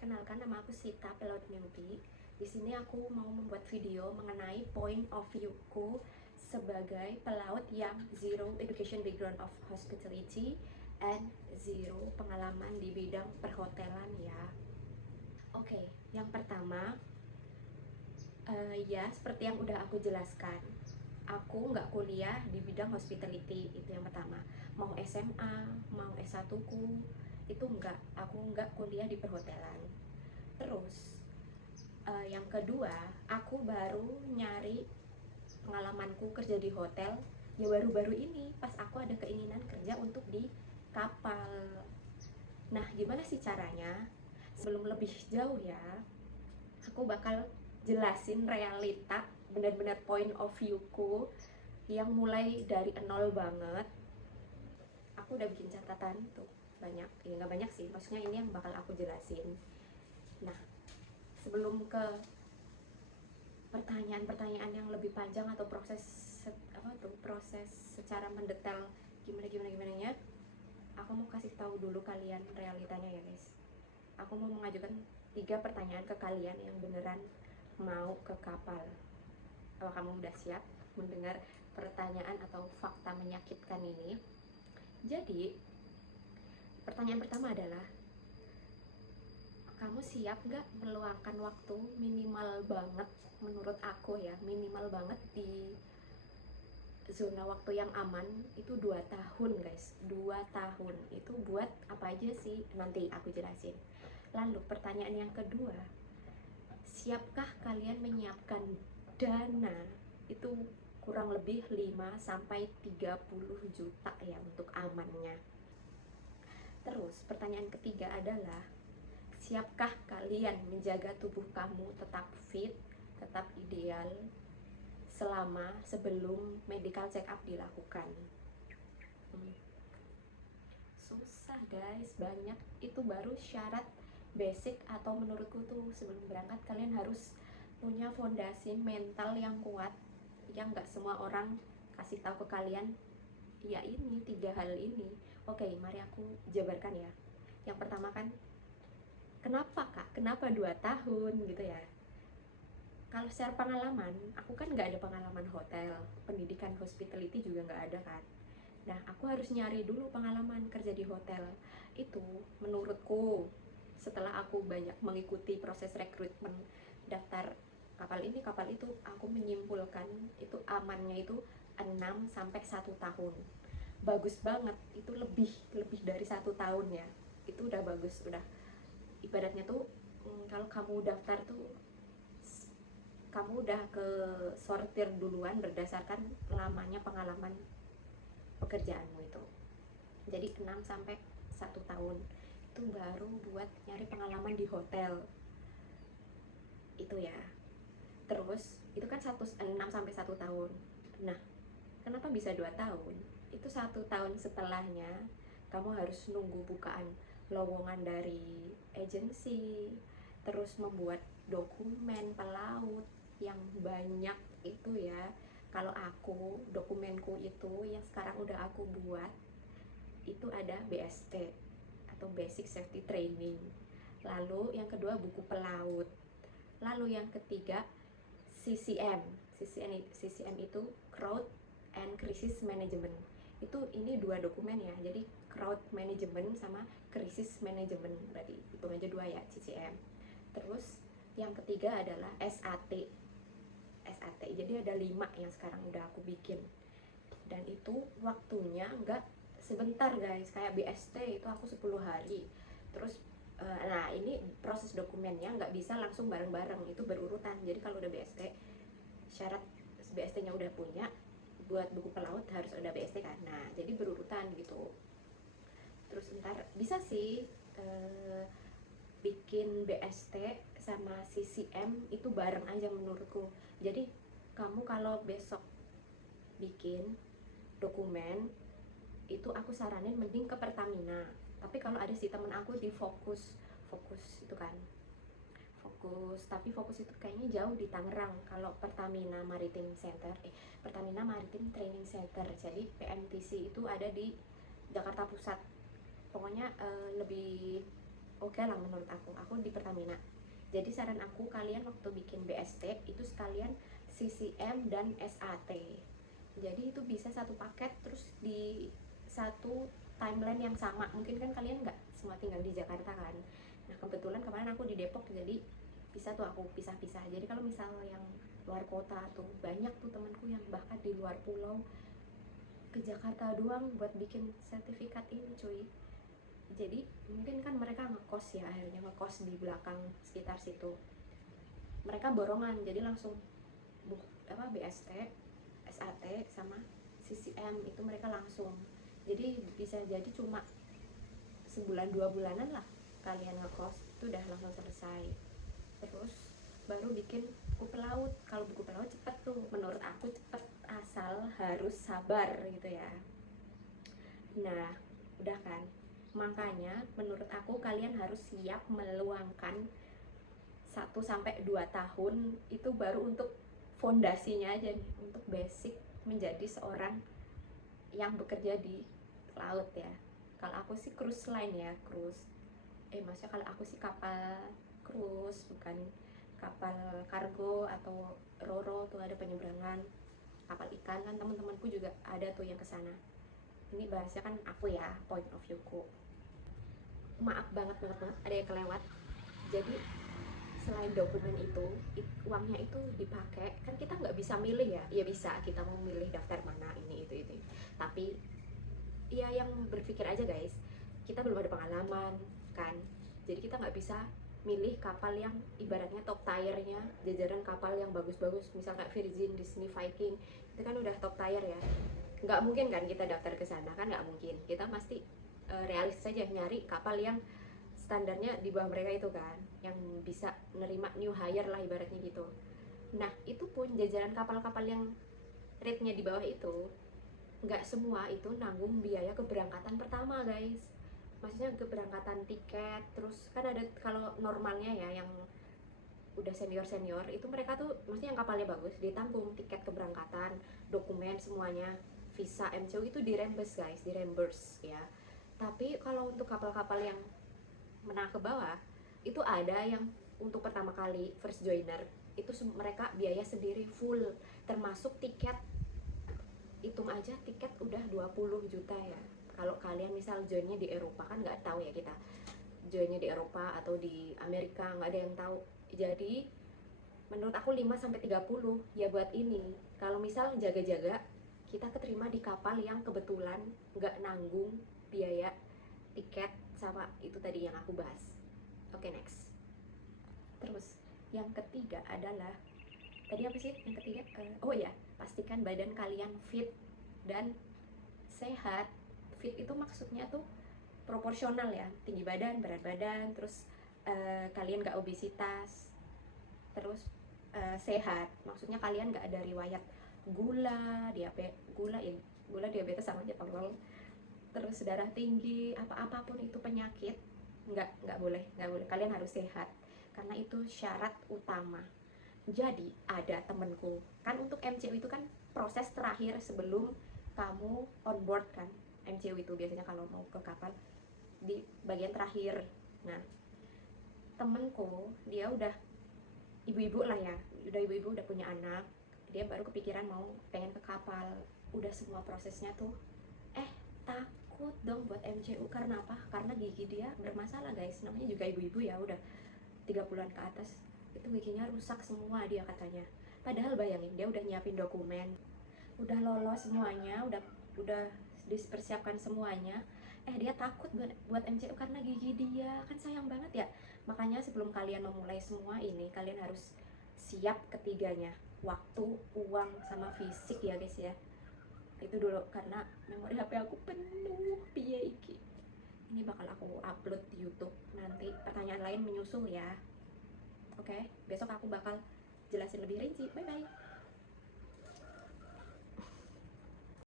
perkenalkan, nama aku Sita, pilot newbie. Di sini aku mau membuat video mengenai point of view-ku sebagai pelaut yang zero education background of hospitality and zero pengalaman di bidang perhotelan ya. Oke, yang pertama, ya seperti yang udah aku jelaskan, aku nggak kuliah di bidang hospitality, itu yang pertama. Mau SMA, mau S1 ku, itu enggak, aku nggak kuliah di perhotelan. Terus yang kedua, aku baru nyari pengalamanku kerja di hotel ya baru-baru ini pas aku ada keinginan kerja untuk di kapal. Nah, gimana sih caranya? Sebelum lebih jauh ya, aku bakal jelasin realita, benar-benar point of view-ku yang mulai dari nol banget. Aku udah bikin catatan tuh banyak, ya nggak banyak sih, maksudnya ini yang bakal aku jelasin. Nah, sebelum ke pertanyaan-pertanyaan yang lebih panjang atau proses secara mendetail gimana nya, aku mau kasih tahu dulu kalian realitanya ya guys. Aku mau mengajukan 3 pertanyaan ke kalian yang beneran mau ke kapal. Apa kamu udah siap mendengar pertanyaan atau fakta menyakitkan ini? Jadi pertanyaan pertama adalah, kamu siap nggak meluangkan waktu minimal banget, menurut aku ya, minimal banget di zona waktu yang aman itu 2 tahun guys. 2 tahun itu buat apa aja sih? Nanti aku jelasin. Lalu pertanyaan yang kedua, siapkah kalian menyiapkan dana itu kurang lebih 5-30 juta ya untuk amannya? Terus pertanyaan ketiga adalah, siapkah kalian menjaga tubuh kamu tetap fit, tetap ideal selama sebelum medical check up dilakukan? Susah guys, banyak. Itu baru syarat basic, atau menurutku tuh sebelum berangkat kalian harus punya fondasi mental yang kuat, yang nggak semua orang kasih tahu ke kalian. Ya ini 3 hal ini. Oke, mari aku jabarkan ya. Yang pertama kan, kenapa kak? Kenapa 2 tahun gitu ya? Kalau secara pengalaman, aku kan nggak ada pengalaman hotel, pendidikan hospitality juga nggak ada kan. Nah, aku harus nyari dulu pengalaman kerja di hotel. Itu menurutku, setelah aku banyak mengikuti proses rekrutmen, daftar kapal ini, kapal itu, aku menyimpulkan itu amannya itu 6-1 tahun. Bagus banget, itu lebih dari 1 tahun ya. Itu udah bagus, udah ibaratnya tuh kalau kamu daftar tuh kamu udah ke sortir duluan berdasarkan lamanya pengalaman pekerjaanmu itu. Jadi 6-1 tahun itu baru buat nyari pengalaman di hotel itu ya. Terus itu kan 6-1 tahun. Nah, kenapa bisa 2 tahun? Itu 1 tahun setelahnya kamu harus nunggu bukaan lowongan dari agensi, terus membuat dokumen pelaut yang banyak itu ya. Kalau aku, dokumenku itu yang sekarang udah aku buat itu ada BST atau Basic Safety Training. Lalu yang kedua buku pelaut. Lalu yang ketiga CCM. CCM itu Crowd and Crisis Management. Ini 2 dokumen ya. Jadi Crowd Management sama Crisis Management, berarti itu aja 2 ya, CCM. Terus yang ketiga adalah SAT. Jadi ada 5 yang sekarang udah aku bikin. Dan itu waktunya nggak sebentar guys, kayak BST itu aku 10 hari. Terus nah ini proses dokumennya nggak bisa langsung bareng-bareng, itu berurutan. Jadi kalau udah BST, syarat BST-nya udah punya, buat buku pelaut harus ada BST kan. Nah, jadi berurutan gitu. Terus ntar bisa sih bikin BST sama CCM itu bareng aja menurutku. Jadi kamu kalau besok bikin dokumen itu aku saranin mending ke Pertamina. Tapi kalau ada si temen aku di fokus itu kan, tapi fokus itu kayaknya jauh di Tangerang. Kalau Pertamina Maritime Center, Pertamina Maritime Training Center, jadi PMTC itu ada di Jakarta Pusat. Pokoknya lebih oke lah menurut aku di Pertamina. Jadi saran aku, kalian waktu bikin BST itu sekalian CCM dan SAT. Jadi itu bisa satu paket, terus di satu timeline yang sama. Mungkin kan kalian nggak semua tinggal di Jakarta kan. Nah kebetulan kemarin aku di Depok, jadi bisa tuh aku pisah-pisah. Jadi kalau misal yang luar kota tuh banyak tuh temanku yang bahkan di luar pulau ke Jakarta doang buat bikin sertifikat ini cuy. Jadi mungkin kan mereka ngekos ya, akhirnya ngekos di belakang sekitar situ. Mereka borongan, jadi langsung BST, SAT sama CCM itu mereka langsung. Jadi bisa jadi cuma sebulan 2 bulanan lah kalian ngekos itu udah langsung selesai. Terus baru bikin buku pelaut. Kalau buku pelaut cepet tuh, menurut aku cepet, asal harus sabar gitu ya. Nah udah kan, makanya menurut aku kalian harus siap meluangkan 1 sampai 2 tahun itu baru untuk fondasinya aja nih, untuk basic menjadi seorang yang bekerja di laut ya. Kalau aku sih cruise line ya, maksudnya kalau aku sih kapal cruise, bukan kapal kargo atau roro tuh ada penyeberangan kapal ikan kan, teman-temanku juga ada tuh yang kesana. Ini bahasnya kan aku ya, point of view-ku. Maaf banget ada yang kelewat. Jadi selain dokumen itu uangnya itu dipakai, kan kita nggak bisa milih ya. Ya bisa, kita mau milih daftar mana, ini itu. Tapi ya yang berpikir aja guys, kita belum ada pengalaman kan, jadi kita nggak bisa milih kapal yang ibaratnya top tier-nya, jajaran kapal yang bagus-bagus, misal kayak Virgin, Disney, Viking, itu kan udah top tier ya. Nggak mungkin kan kita daftar ke sana, kan nggak mungkin. Kita pasti realistis saja nyari kapal yang standarnya di bawah mereka itu kan, yang bisa nerima new hire lah ibaratnya gitu. Nah itu pun jajaran kapal-kapal yang rate-nya di bawah itu, nggak semua itu nanggung biaya keberangkatan pertama guys. Maksudnya keberangkatan tiket, terus kan ada kalau normalnya ya yang udah senior itu mereka tuh maksudnya yang kapalnya bagus ditanggung tiket keberangkatan, dokumen semuanya, visa, MCU itu direimburse guys, direimburse ya. Tapi kalau untuk kapal-kapal yang menengah ke bawah itu ada yang untuk pertama kali first joiner itu mereka biaya sendiri full, termasuk tiket. Hitung aja tiket udah 20 juta ya. Kalau kalian misal joinnya di Eropa, kan nggak tahu ya kita joinnya di Eropa atau di Amerika, nggak ada yang tahu. Jadi menurut aku 5 sampai 30 ya buat ini. Kalau misal jaga-jaga kita keterima di kapal yang kebetulan nggak nanggung biaya tiket sama itu tadi yang aku bahas. Oke, next. Terus yang ketiga adalah, tadi apa sih yang ketiga? Oh ya, pastikan badan kalian fit dan sehat. Fit itu maksudnya tuh proporsional ya, tinggi badan, berat badan, terus kalian gak obesitas, terus sehat. Maksudnya kalian gak ada riwayat gula, diabetes sama aja tolong. Terus darah tinggi, apapun itu penyakit, nggak boleh. Kalian harus sehat karena itu syarat utama. Jadi ada temenku kan, untuk MCU itu kan proses terakhir sebelum kamu on board kan. MCU itu biasanya kalau mau ke kapal di bagian terakhir. Nah temenku dia udah ibu-ibu lah ya, udah punya anak, dia baru kepikiran mau pengen ke kapal. Udah semua prosesnya tuh takut dong buat MCU. Karena apa? Karena gigi dia bermasalah guys, namanya juga ibu-ibu ya, udah 30-an ke atas, itu giginya rusak semua dia katanya. Padahal bayangin, dia udah nyiapin dokumen, udah lolos semuanya, udah dipersiapkan semuanya, dia takut buat MCU karena gigi dia. Kan sayang banget ya. Makanya sebelum kalian memulai semua ini, kalian harus siap ketiganya, waktu, uang, sama fisik ya guys ya. Itu dulu, karena memori HP aku penuh piye iki. Ini bakal aku upload di YouTube, nanti pertanyaan lain menyusul ya. Oke, besok aku bakal jelasin lebih rinci. Bye bye.